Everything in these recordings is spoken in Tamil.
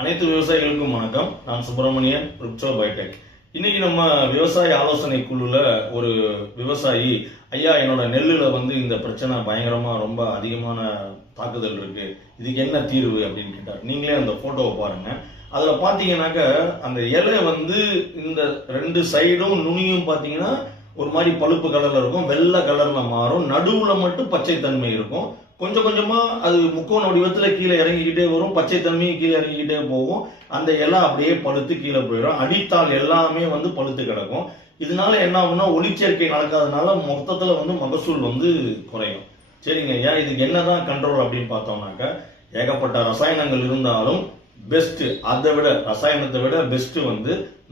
அனைத்து விவசாயிகளுக்கும் வணக்கம். நான் சுப்பிரமணியன், ருப்சோ பயோடெக். இன்னைக்கு நம்ம விவசாய ஆலோசனை குழுல ஒரு விவசாயி, ஐயா என்னோட நெல்லுல இந்த பிரச்சனை பயங்கரமா ரொம்ப அதிகமான தாக்குதல் இருக்கு, இதுக்கு என்ன தீர்வு அப்படின்னு கேட்டார். நீங்களே அந்த போட்டோவை பாருங்க. அதுல பாத்தீங்கன்னாக்க அந்த இலை இந்த ரெண்டு சைடும் நுனியும் பாத்தீங்கன்னா ஒரு மாதிரி பழுப்பு கலர்ல இருக்கும், வெள்ளை கலர்ல மாறும், நடுவுல மட்டும் பச்சை தன்மை இருக்கும். கொஞ்சம் கொஞ்சமா அது முக்கோண வடிவத்துல கீழே இறங்கிக்கிட்டே வரும், பச்சை தன்மையும் கீழே இறங்கிக்கிட்டே போகும். அந்த இலை அப்படியே பழுத்து கீழே போயிடும், அடித்தாள் எல்லாமே பழுத்து கிடக்கும். இதனால என்ன ஆகும்னா ஒளிச்சேர்க்கை நடக்காதனால மொத்தத்துல மகசூல் குறையும். சரிங்க ஐயா, இதுக்கு என்னதான் கண்ட்ரோல் அப்படின்னு பார்த்தோம்னாக்க, ஏகப்பட்ட ரசாயனங்கள் இருந்தாலும் பெஸ்ட், அதை விட ரசாயனத்தை விட பெஸ்ட்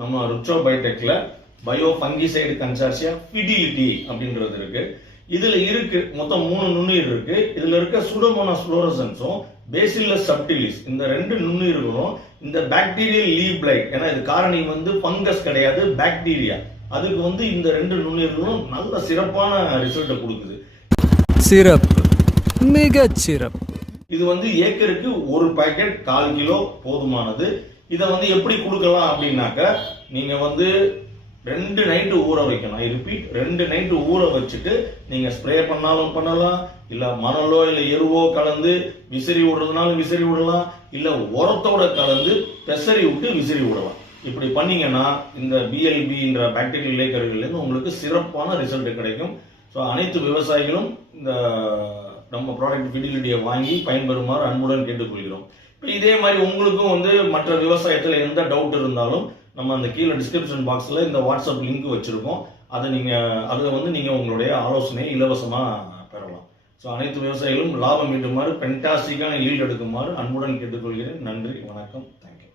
நம்ம ருப்சோ பயோடெக்ல பயோ ஃபங்கிசைடு கன்சார்சியா ஃபிடிலிட்டி அப்படின்றது இருக்கு. இதுல இருக்கு மொத்தம் 3 நுண்ணுயிர் இருக்கு. இதுல இருக்க சூடோமோனாஸ் ஃப்ளோரசன்ஸும் பேசில்லஸ் சப்டிலிஸ், இந்த 2 நுண்ணுயிர்களும் இந்த பாக்டீரியல் லீவ் பிளைட், ஏன்னா இது காரணி ஃபங்கஸ் கிடையாது, பாக்டீரியா, அதுக்கு இந்த 2 நுண்ணுயிர்களும் நல்ல சிறப்பான ரிசல்ட்டை கொடுக்குது. சிறப்பு, மிக சிறப்பு. இது ஏக்கருக்கு ஒரு பாக்கெட் 1/4 கிலோ போதுமானது. இதை எப்படி கொடுக்கலாம் அப்படின்னாக்க, நீங்க 2 நைட்டு ஊற வைக்கணும். ஐ ரிப்பீட், 2 நைட்டு ஊற வச்சுட்டு நீங்க ஸ்ப்ரே பண்ணாலும் பண்ணலாம், இல்ல மணலோ இல்ல எருவோ கலந்து விசிறி விடுறதுனாலும் விசிறி விடலாம், இல்ல உரத்தோட கலந்து பெசரி விட்டு விசிறி விடலாம். இப்படி பண்ணீங்கன்னா இந்த பிஎல்பின்ற பாக்டீரியல் இலைக்கருகள்ல உங்களுக்கு சிறப்பான ரிசல்ட் கிடைக்கும். ஸோ அனைத்து விவசாயிகளும் இந்த நம்ம ப்ராடக்ட் ஃபிடிலிட்டியை வாங்கி பயன்பெறுமாறு அன்புடன் கேட்டுக்கொள்கிறோம். இப்போ இதே மாதிரி உங்களுக்கும் மற்ற விவசாயத்தில் எந்த டவுட் இருந்தாலும் நம்ம அந்த கீழே டிஸ்கிரிப்ஷன் பாக்ஸ்ல இந்த வாட்ஸ்அப் லிங்க் வச்சிருக்கோம். அதை நீங்க உங்களுடைய ஆலோசனையை இலவசமா பெறலாம். ஸோ அனைத்து விவசாயிகளும் லாபம் ஈட்டுமாறு, பென்டாஸ்டிக்கான ஈல்டு எடுக்குமாறு அன்புடன் கேட்டுக்கொள்கிறேன். நன்றி, வணக்கம், தேங்க்யூ.